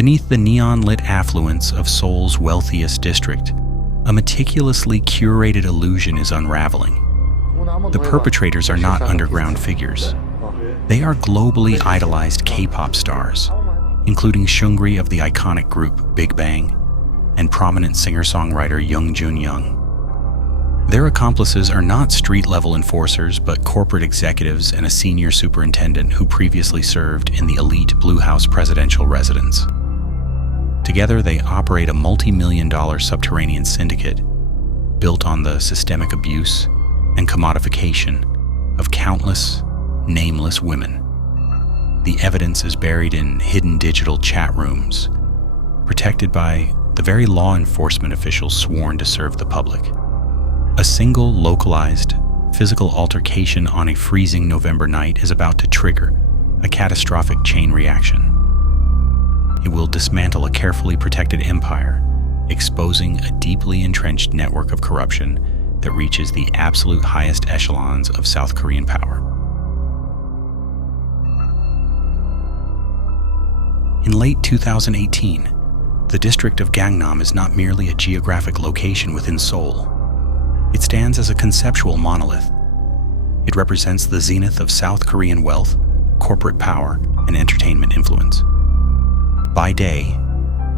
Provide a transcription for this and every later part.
Beneath the neon-lit affluence of Seoul's wealthiest district, a meticulously curated illusion is unraveling. The perpetrators are not underground figures. They are globally idolized K-pop stars, including Seungri of the iconic group Big Bang and prominent singer-songwriter Jung Jun-young. Their accomplices are not street-level enforcers, but corporate executives and a senior superintendent who previously served in the elite Blue House presidential residence. Together, they operate a multi-million-dollar subterranean syndicate built on the systemic abuse and commodification of countless, nameless women. The evidence is buried in hidden digital chat rooms, protected by the very law enforcement officials sworn to serve the public. A single localized physical altercation on a freezing November night is about to trigger a catastrophic chain reaction. It will dismantle a carefully protected empire, exposing a deeply entrenched network of corruption that reaches the absolute highest echelons of South Korean power. In late 2018, the district of Gangnam is not merely a geographic location within Seoul. It stands as a conceptual monolith. It represents the zenith of South Korean wealth, corporate power, and entertainment influence. By day,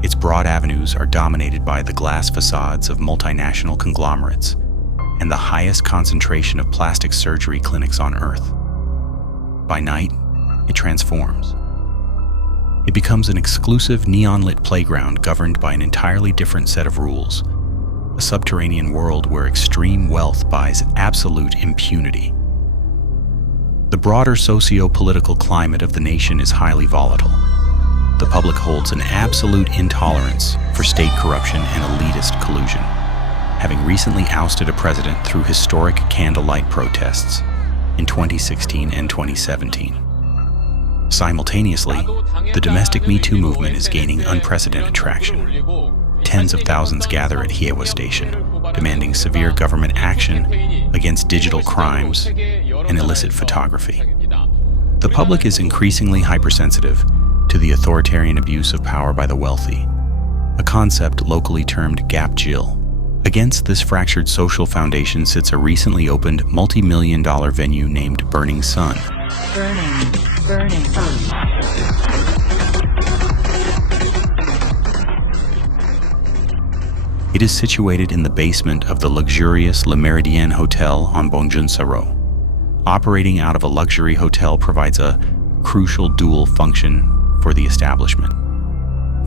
its broad avenues are dominated by the glass facades of multinational conglomerates and the highest concentration of plastic surgery clinics on Earth. By night, it transforms. It becomes an exclusive neon-lit playground governed by an entirely different set of rules, a subterranean world where extreme wealth buys absolute impunity. The broader socio-political climate of the nation is highly volatile. The public holds an absolute intolerance for state corruption and elitist collusion, having recently ousted a president through historic candlelight protests in 2016 and 2017. Simultaneously, the domestic Me Too movement is gaining unprecedented traction. Tens of thousands gather at Hyewa Station, demanding severe government action against digital crimes and illicit photography. The public is increasingly hypersensitive to the authoritarian abuse of power by the wealthy, a concept locally termed gapjil. Against this fractured social foundation sits a recently opened multi-million-dollar venue named Burning Sun. Burning Sun. It is situated in the basement of the luxurious Le Méridien Hotel on Bongjun-sa-ro. Operating out of a luxury hotel provides a crucial dual function for the establishment.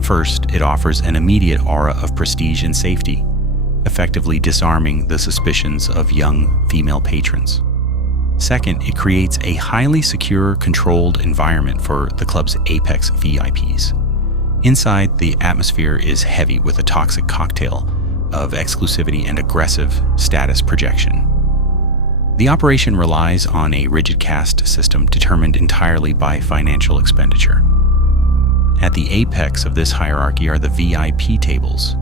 First, it offers an immediate aura of prestige and safety, effectively disarming the suspicions of young female patrons. Second, it creates a highly secure, controlled environment for the club's apex VIPs. Inside, the atmosphere is heavy with a toxic cocktail of exclusivity and aggressive status projection. The operation relies on a rigid caste system determined entirely by financial expenditure. At the apex of this hierarchy are the VIP tables,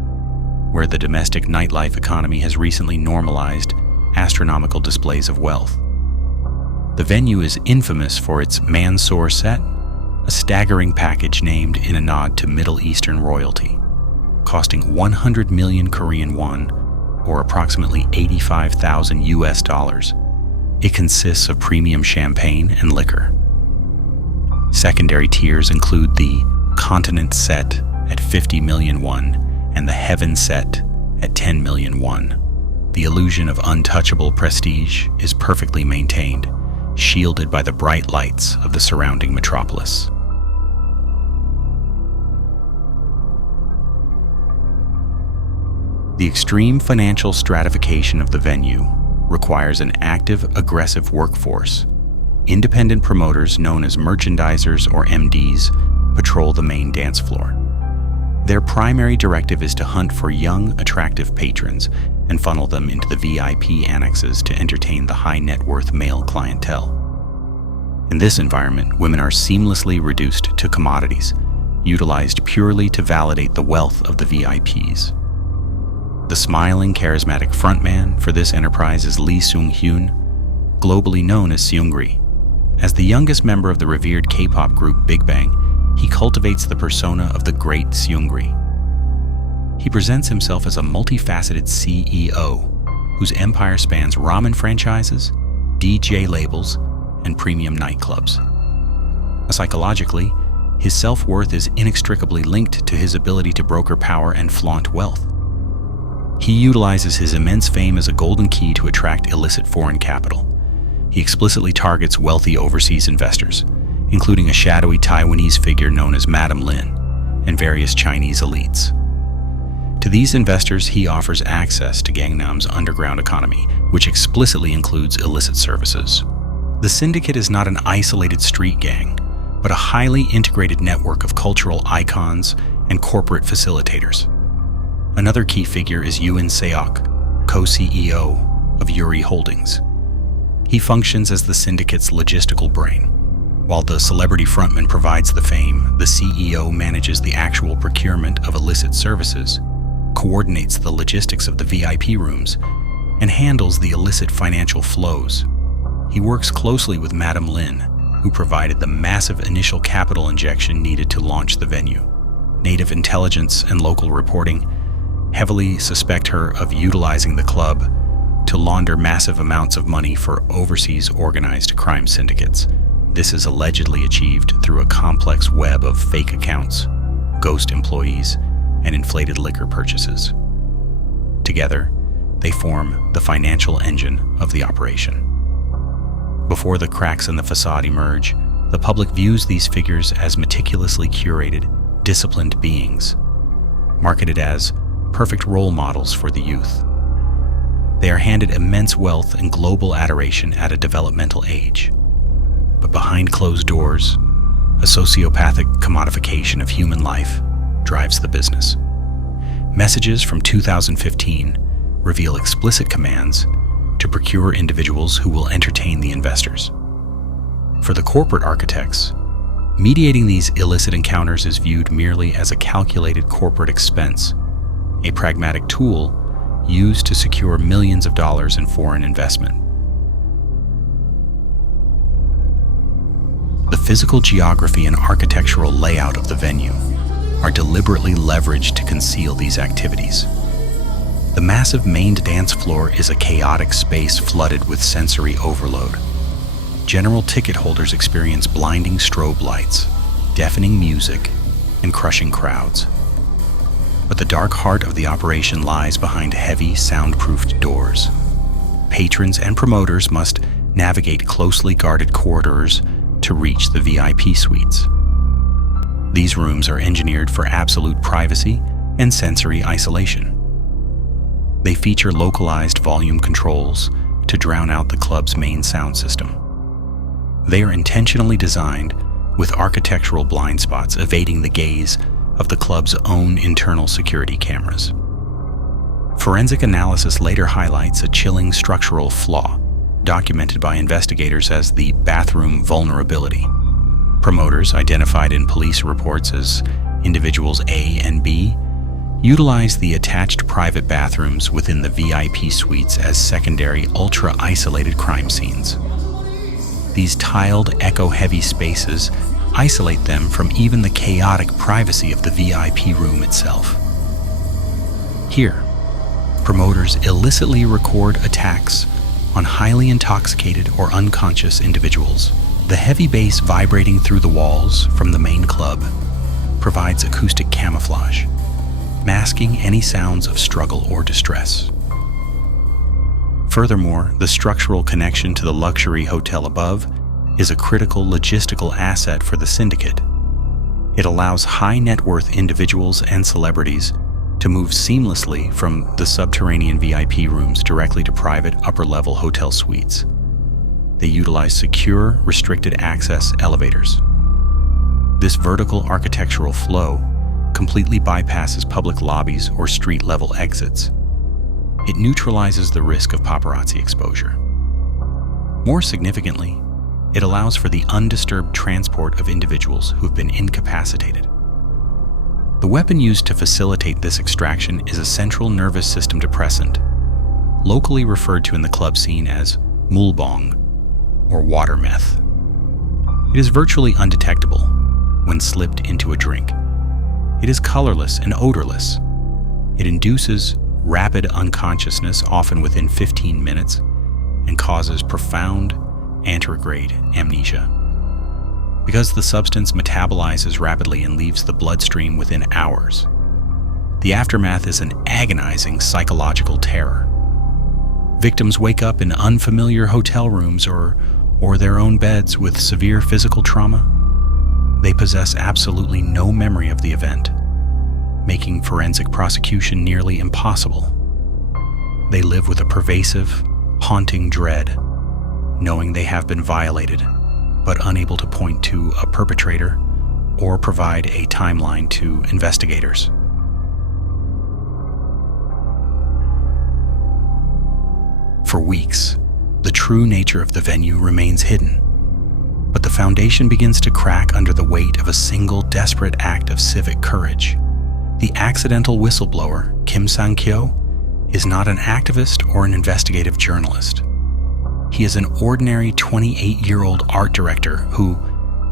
where the domestic nightlife economy has recently normalized astronomical displays of wealth. The venue is infamous for its Mansour set, a staggering package named in a nod to Middle Eastern royalty, costing 100 million Korean won, or approximately 85,000 US dollars. It consists of premium champagne and liquor. Secondary tiers include the Continent set at 50 million won and the Heaven set at 10 million won. The illusion of untouchable prestige is perfectly maintained, shielded by the bright lights of the surrounding metropolis. The extreme financial stratification of the venue requires an active, aggressive workforce. Independent promoters known as merchandisers or MDs patrol the main dance floor. Their primary directive is to hunt for young, attractive patrons and funnel them into the VIP annexes to entertain the high net worth male clientele. In this environment, women are seamlessly reduced to commodities, utilized purely to validate the wealth of the VIPs. The smiling, charismatic frontman for this enterprise is Lee Seung-hyun, globally known as Seungri. As the youngest member of the revered K-pop group Big Bang, he cultivates the persona of the Great Seungri. He presents himself as a multifaceted CEO whose empire spans ramen franchises, DJ labels, and premium nightclubs. Psychologically, his self-worth is inextricably linked to his ability to broker power and flaunt wealth. He utilizes his immense fame as a golden key to attract illicit foreign capital. He explicitly targets wealthy overseas investors, including a shadowy Taiwanese figure known as Madam Lin and various Chinese elites. To these investors, he offers access to Gangnam's underground economy, which explicitly includes illicit services. The syndicate is not an isolated street gang, but a highly integrated network of cultural icons and corporate facilitators. Another key figure is Yoon Seok, co-CEO of Yuri Holdings. He functions as the syndicate's logistical brain. While the celebrity frontman provides the fame, the CEO manages the actual procurement of illicit services, coordinates the logistics of the VIP rooms, and handles the illicit financial flows. He works closely with Madam Lin, who provided the massive initial capital injection needed to launch the venue. Native intelligence and local reporting heavily suspect her of utilizing the club to launder massive amounts of money for overseas organized crime syndicates. This is allegedly achieved through a complex web of fake accounts, ghost employees, and inflated liquor purchases. Together, they form the financial engine of the operation. Before the cracks in the facade emerge, the public views these figures as meticulously curated, disciplined beings, marketed as perfect role models for the youth. They are handed immense wealth and global adoration at a developmental age. But behind closed doors, a sociopathic commodification of human life drives the business. Messages from 2015 reveal explicit commands to procure individuals who will entertain the investors. For the corporate architects, mediating these illicit encounters is viewed merely as a calculated corporate expense, a pragmatic tool used to secure millions of dollars in foreign investment. The physical geography and architectural layout of the venue are deliberately leveraged to conceal these activities. The massive main dance floor is a chaotic space flooded with sensory overload. General ticket holders experience blinding strobe lights, deafening music, and crushing crowds. But the dark heart of the operation lies behind heavy, soundproofed doors. Patrons and promoters must navigate closely guarded corridors to reach the VIP suites. These rooms are engineered for absolute privacy and sensory isolation. They feature localized volume controls to drown out the club's main sound system. They are intentionally designed with architectural blind spots evading the gaze of the club's own internal security cameras. Forensic analysis later highlights a chilling structural flaw, documented by investigators as the bathroom vulnerability. Promoters, identified in police reports as individuals A and B, utilize the attached private bathrooms within the VIP suites as secondary, ultra-isolated crime scenes. These tiled, echo-heavy spaces isolate them from even the chaotic privacy of the VIP room itself. Here, promoters illicitly record attacks on highly intoxicated or unconscious individuals. The heavy bass vibrating through the walls from the main club provides acoustic camouflage, masking any sounds of struggle or distress. Furthermore, the structural connection to the luxury hotel above is a critical logistical asset for the syndicate. It allows high net worth individuals and celebrities to move seamlessly from the subterranean VIP rooms directly to private upper-level hotel suites. They utilize secure, restricted access elevators. This vertical architectural flow completely bypasses public lobbies or street-level exits. It neutralizes the risk of paparazzi exposure. More significantly, it allows for the undisturbed transport of individuals who have been incapacitated. The weapon used to facilitate this extraction is a central nervous system depressant, locally referred to in the club scene as mulbong, or water meth. It is virtually undetectable, when slipped into a drink. It is colorless and odorless. It induces rapid unconsciousness, often within 15 minutes, and causes profound anterograde amnesia. Because the substance metabolizes rapidly and leaves the bloodstream within hours, the aftermath is an agonizing psychological terror. Victims wake up in unfamiliar hotel rooms or their own beds with severe physical trauma. They possess absolutely no memory of the event, making forensic prosecution nearly impossible. They live with a pervasive, haunting dread, knowing they have been violated, but unable to point to a perpetrator or provide a timeline to investigators. For weeks, the true nature of the venue remains hidden, but the foundation begins to crack under the weight of a single desperate act of civic courage. The accidental whistleblower, Kim Sang-kyo, is not an activist or an investigative journalist. He is an ordinary 28-year-old art director who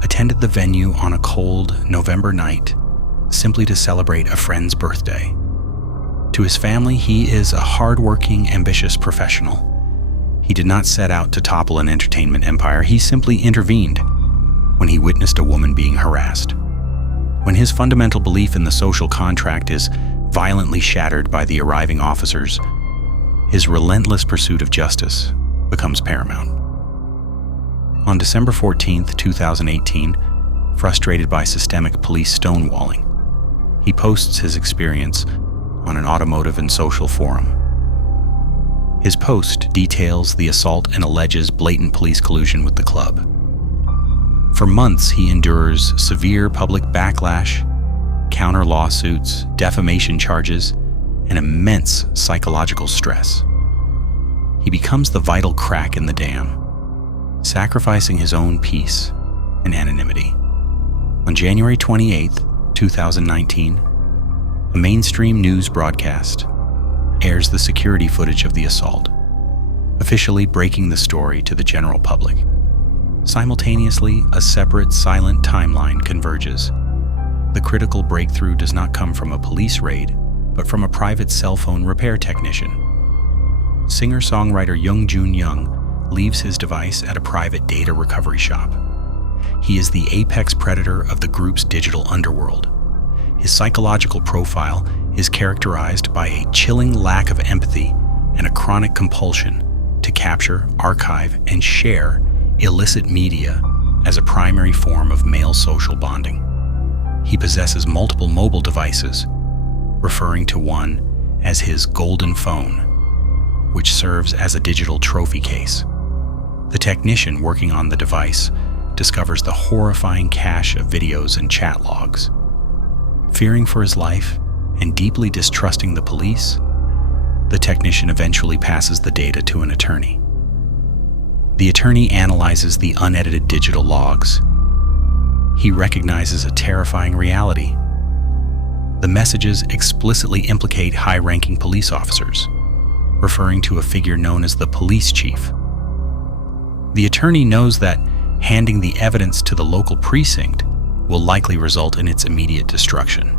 attended the venue on a cold November night simply to celebrate a friend's birthday. To his family, he is a hard-working, ambitious professional. He did not set out to topple an entertainment empire. He simply intervened when he witnessed a woman being harassed. When his fundamental belief in the social contract is violently shattered by the arriving officers, his relentless pursuit of justice becomes paramount. On December 14, 2018, frustrated by systemic police stonewalling, he posts his experience on an automotive and social forum. His post details the assault and alleges blatant police collusion with the club. For months, he endures severe public backlash, counter lawsuits, defamation charges, and immense psychological stress. He becomes the vital crack in the dam, sacrificing his own peace and anonymity. On January 28, 2019, a mainstream news broadcast airs the security footage of the assault, officially breaking the story to the general public. Simultaneously, a separate, silent timeline converges. The critical breakthrough does not come from a police raid, but from a private cell phone repair technician. Singer-songwriter Jung Young leaves his device at a private data recovery shop. He is the apex predator of the group's digital underworld. His psychological profile is characterized by a chilling lack of empathy and a chronic compulsion to capture, archive, and share illicit media as a primary form of male social bonding. He possesses multiple mobile devices, referring to one as his golden phone, which serves as a digital trophy case. The technician working on the device discovers the horrifying cache of videos and chat logs. Fearing for his life and deeply distrusting the police, the technician eventually passes the data to an attorney. The attorney analyzes the unedited digital logs. He recognizes a terrifying reality. The messages explicitly implicate high-ranking police officers, referring to a figure known as the police chief. The attorney knows that handing the evidence to the local precinct will likely result in its immediate destruction.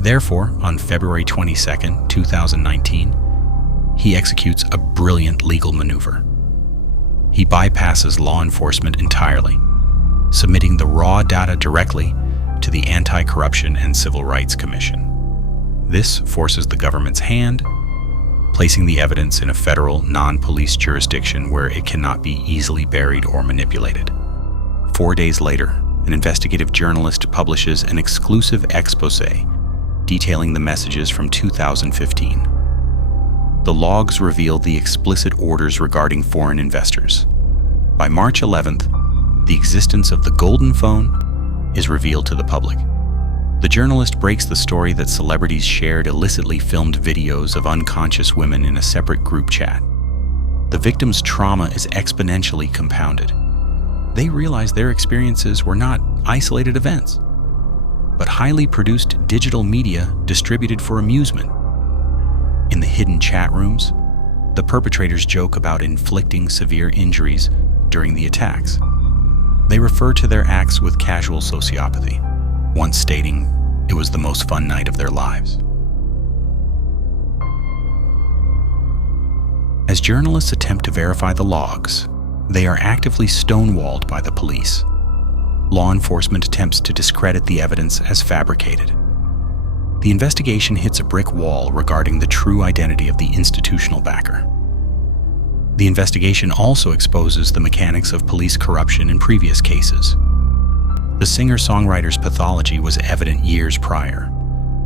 Therefore, on February 22, 2019, he executes a brilliant legal maneuver. He bypasses law enforcement entirely, submitting the raw data directly to the Anti-Corruption and Civil Rights Commission. This forces the government's hand, placing the evidence in a federal, non-police jurisdiction where it cannot be easily buried or manipulated. 4 days later, an investigative journalist publishes an exclusive exposé detailing the messages from 2015. The logs reveal the explicit orders regarding foreign investors. By March 11th, the existence of the golden phone is revealed to the public. The journalist breaks the story that celebrities shared illicitly filmed videos of unconscious women in a separate group chat. The victim's trauma is exponentially compounded. They realize their experiences were not isolated events, but highly produced digital media distributed for amusement. In the hidden chat rooms, the perpetrators joke about inflicting severe injuries during the attacks, They refer to their acts with casual sociopathy, once stating it was the most fun night of their lives. As journalists attempt to verify the logs, they are actively stonewalled by the police. Law enforcement attempts to discredit the evidence as fabricated. The investigation hits a brick wall regarding the true identity of the institutional backer. The investigation also exposes the mechanics of police corruption in previous cases. The singer-songwriter's pathology was evident years prior,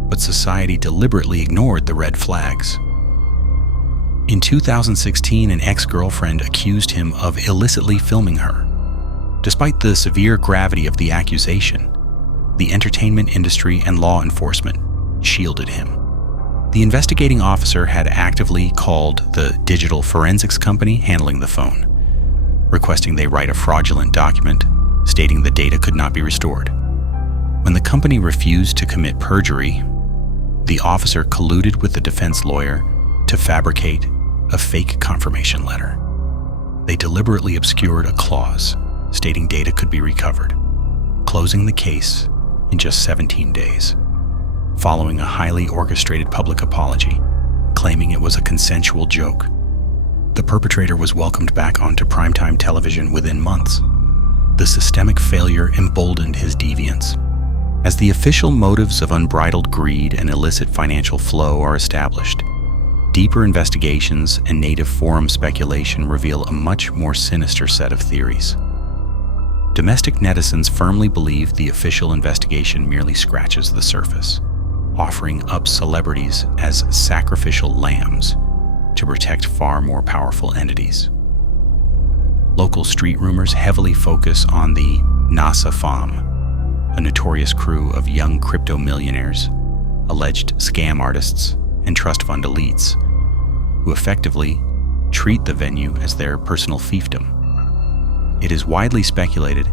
but society deliberately ignored the red flags. In 2016, an ex-girlfriend accused him of illicitly filming her. Despite the severe gravity of the accusation, the entertainment industry and law enforcement shielded him. The investigating officer had actively called the digital forensics company handling the phone, requesting they write a fraudulent document stating the data could not be restored. When the company refused to commit perjury, the officer colluded with the defense lawyer to fabricate a fake confirmation letter. They deliberately obscured a clause stating data could be recovered, closing the case in just 17 days, following a highly orchestrated public apology, claiming it was a consensual joke. The perpetrator was welcomed back onto primetime television within months. The systemic failure emboldened his deviance. As the official motives of unbridled greed and illicit financial flow are established, deeper investigations and native forum speculation reveal a much more sinister set of theories. Domestic netizens firmly believe the official investigation merely scratches the surface, offering up celebrities as sacrificial lambs to protect far more powerful entities. Local street rumors heavily focus on the NASA FAM, a notorious crew of young crypto millionaires, alleged scam artists, and trust fund elites, who effectively treat the venue as their personal fiefdom. It is widely speculated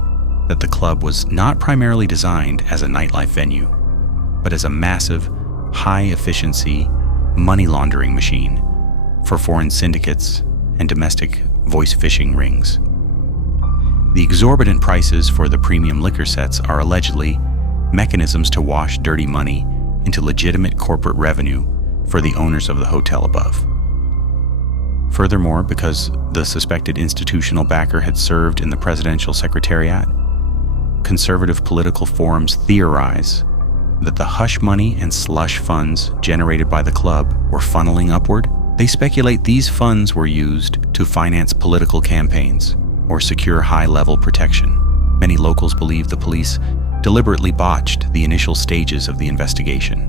that the club was not primarily designed as a nightlife venue, but as a massive, high-efficiency money laundering machine for foreign syndicates and domestic voice phishing rings. The exorbitant prices for the premium liquor sets are allegedly mechanisms to wash dirty money into legitimate corporate revenue for the owners of the hotel above. Furthermore, because the suspected institutional backer had served in the presidential secretariat, conservative political forums theorize that the hush money and slush funds generated by the club were funneling upward. They speculate these funds were used to finance political campaigns or secure high-level protection. Many locals believe the police deliberately botched the initial stages of the investigation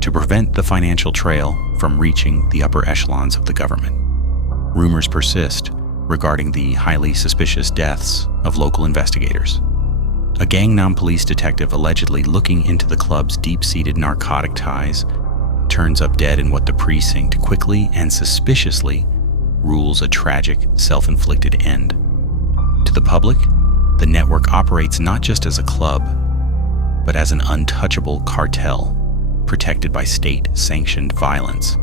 to prevent the financial trail from reaching the upper echelons of the government. Rumors persist regarding the highly suspicious deaths of local investigators. A Gangnam police detective allegedly looking into the club's deep-seated narcotic ties turns up dead in what the precinct quickly and suspiciously rules a tragic, self-inflicted end. To the public, the network operates not just as a club, but as an untouchable cartel, protected by state-sanctioned violence.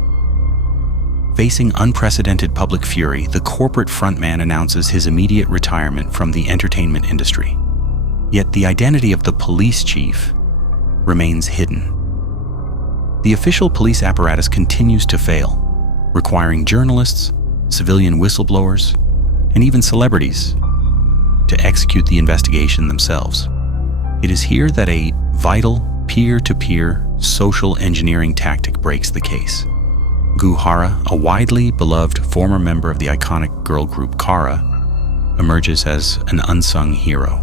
Facing unprecedented public fury, the corporate frontman announces his immediate retirement from the entertainment industry. Yet the identity of the police chief remains hidden. The official police apparatus continues to fail, requiring journalists, civilian whistleblowers, and even celebrities to execute the investigation themselves. It is here that a vital peer-to-peer social engineering tactic breaks the case. Goo Hara, a widely beloved former member of the iconic girl group Kara, emerges as an unsung hero.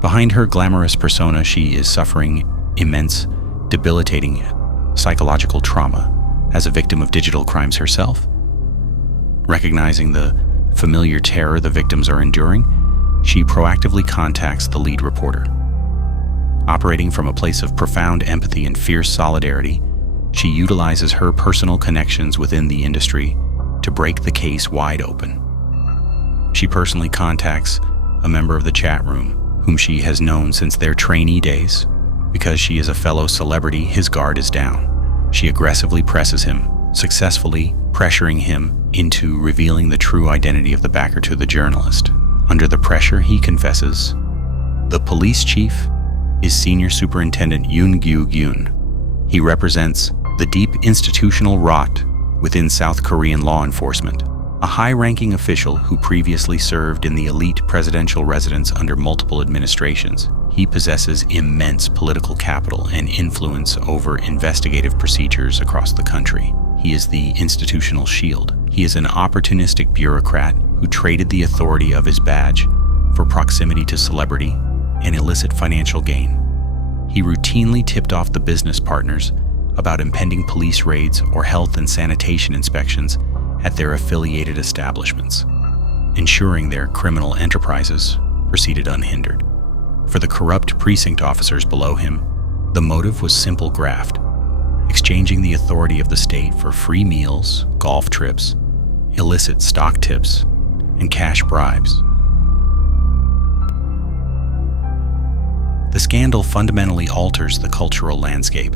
Behind her glamorous persona, she is suffering immense, debilitating psychological trauma as a victim of digital crimes herself. Recognizing the familiar terror the victims are enduring, she proactively contacts the lead reporter. Operating from a place of profound empathy and fierce solidarity, she utilizes her personal connections within the industry to break the case wide open. She personally contacts a member of the chat room whom she has known since their trainee days. Because she is a fellow celebrity, his guard is down. She aggressively presses him, successfully pressuring him into revealing the true identity of the backer to the journalist. Under the pressure, he confesses. The police chief is Senior Superintendent Yoon Gyu-gyun. He represents the deep institutional rot within South Korean law enforcement, a high-ranking official who previously served in the elite presidential residence under multiple administrations. He possesses immense political capital and influence over investigative procedures across the country. He is the institutional shield. He is an opportunistic bureaucrat who traded the authority of his badge for proximity to celebrity and illicit financial gain. He routinely tipped off the business partners about impending police raids or health and sanitation inspections at their affiliated establishments, ensuring their criminal enterprises proceeded unhindered. For the corrupt precinct officers below him, the motive was simple graft, exchanging the authority of the state for free meals, golf trips, illicit stock tips, and cash bribes. The scandal fundamentally alters the cultural landscape.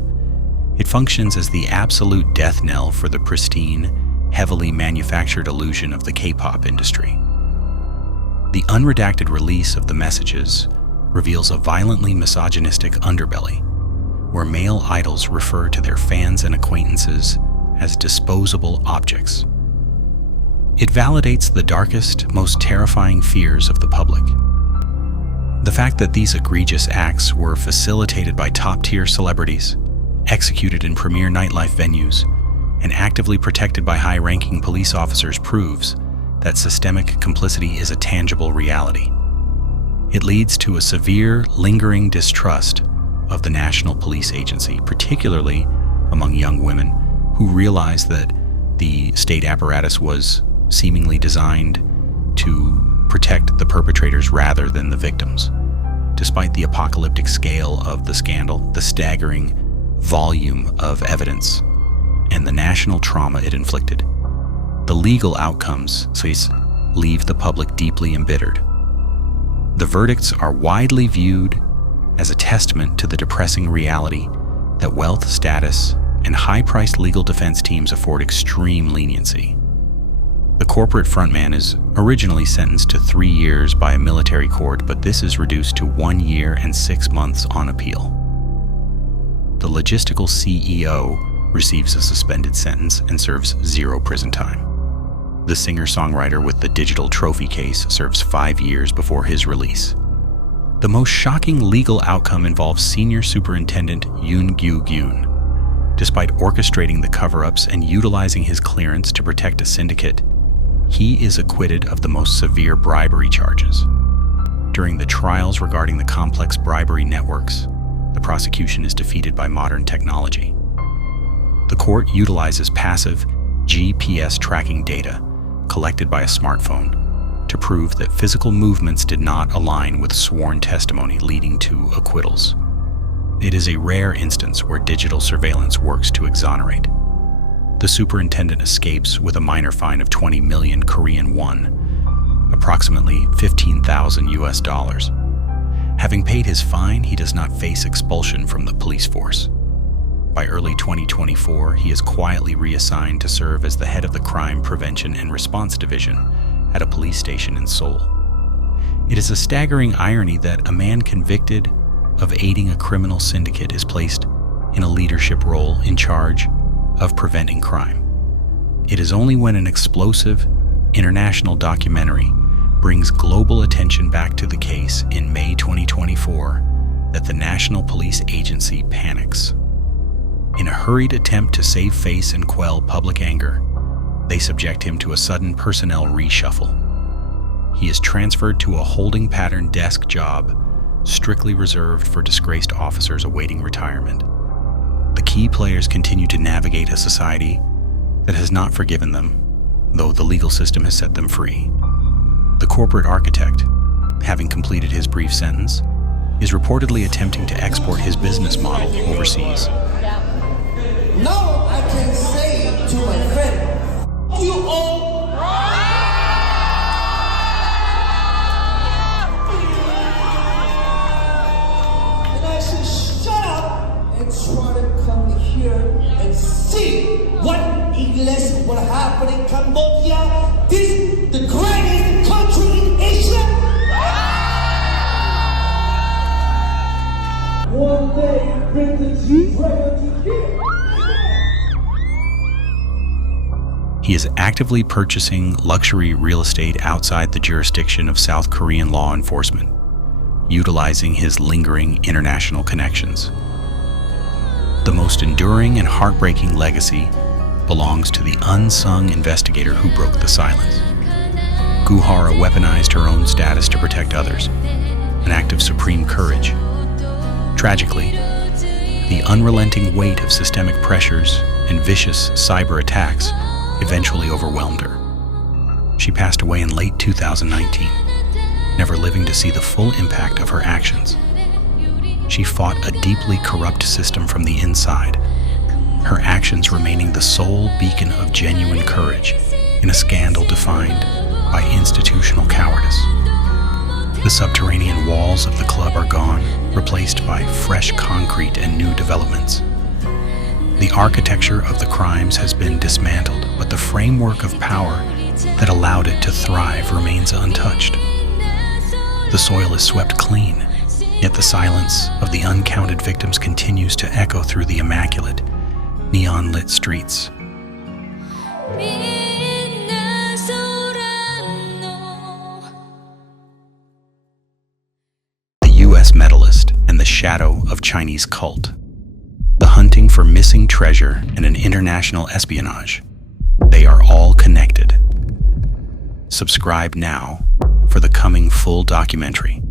It functions as the absolute death knell for the pristine, heavily manufactured illusion of the K-pop industry. The unredacted release of the messages reveals a violently misogynistic underbelly, where male idols refer to their fans and acquaintances as disposable objects. It validates the darkest, most terrifying fears of the public. The fact that these egregious acts were facilitated by top-tier celebrities, executed in premier nightlife venues, and actively protected by high-ranking police officers proves that systemic complicity is a tangible reality. It leads to a severe, lingering distrust of the National Police Agency, particularly among young women who realize that the state apparatus was seemingly designed to protect the perpetrators rather than the victims. Despite the apocalyptic scale of the scandal, the staggering volume of evidence, and the national trauma it inflicted, the legal outcomes leave the public deeply embittered. The verdicts are widely viewed as a testament to the depressing reality that wealth, status, and high-priced legal defense teams afford extreme leniency. The corporate frontman is originally sentenced to 3 years by a military court, but this is reduced to 1 year and 6 months on appeal. The logistical CEO receives a suspended sentence and serves 0 prison time. The singer-songwriter with the digital trophy case serves 5 years before his release. The most shocking legal outcome involves Senior Superintendent Yoon Gyu-gyun. Despite orchestrating the cover-ups and utilizing his clearance to protect a syndicate, he is acquitted of the most severe bribery charges. During the trials regarding the complex bribery networks, the prosecution is defeated by modern technology. The court utilizes passive GPS tracking data collected by a smartphone to prove that physical movements did not align with sworn testimony, leading to acquittals. It is a rare instance where digital surveillance works to exonerate. The superintendent escapes with a minor fine of 20 million Korean won, approximately $15,000. Having paid his fine, he does not face expulsion from the police force. By early 2024, he is quietly reassigned to serve as the head of the Crime Prevention and Response Division at a police station in Seoul. It is a staggering irony that a man convicted of aiding a criminal syndicate is placed in a leadership role in charge of preventing crime. It is only when an explosive international documentary brings global attention back to the case in May 2024 that the National Police Agency panics. In a hurried attempt to save face and quell public anger, they subject him to a sudden personnel reshuffle. He is transferred to a holding pattern desk job strictly reserved for disgraced officers awaiting retirement. The key players continue to navigate a society that has not forgiven them, though the legal system has set them free. The corporate architect, having completed his brief sentence, is reportedly attempting to export his business model overseas. Now I can say to my friend, you all. And I said, shut up and try to come here and see what illicit, what happened in Cambodia. This the greatest country in Asia. He is actively purchasing luxury real estate outside the jurisdiction of South Korean law enforcement, utilizing his lingering international connections. The most enduring and heartbreaking legacy belongs to the unsung investigator who broke the silence. Goo Hara weaponized her own status to protect others, an act of supreme courage. Tragically, the unrelenting weight of systemic pressures and vicious cyber attacks eventually overwhelmed her. She passed away in late 2019, never living to see the full impact of her actions. She fought a deeply corrupt system from the inside, her actions remaining the sole beacon of genuine courage in a scandal defined by institutional cowardice. The subterranean walls of the club are gone, replaced by fresh concrete and new developments. The architecture of the crimes has been dismantled, but the framework of power that allowed it to thrive remains untouched. The soil is swept clean, yet the silence of the uncounted victims continues to echo through the immaculate, neon-lit streets. U.S. medalist and the shadow of Chinese cult. The hunting for missing treasure and an international espionage. They are all connected. Subscribe now for the coming full documentary.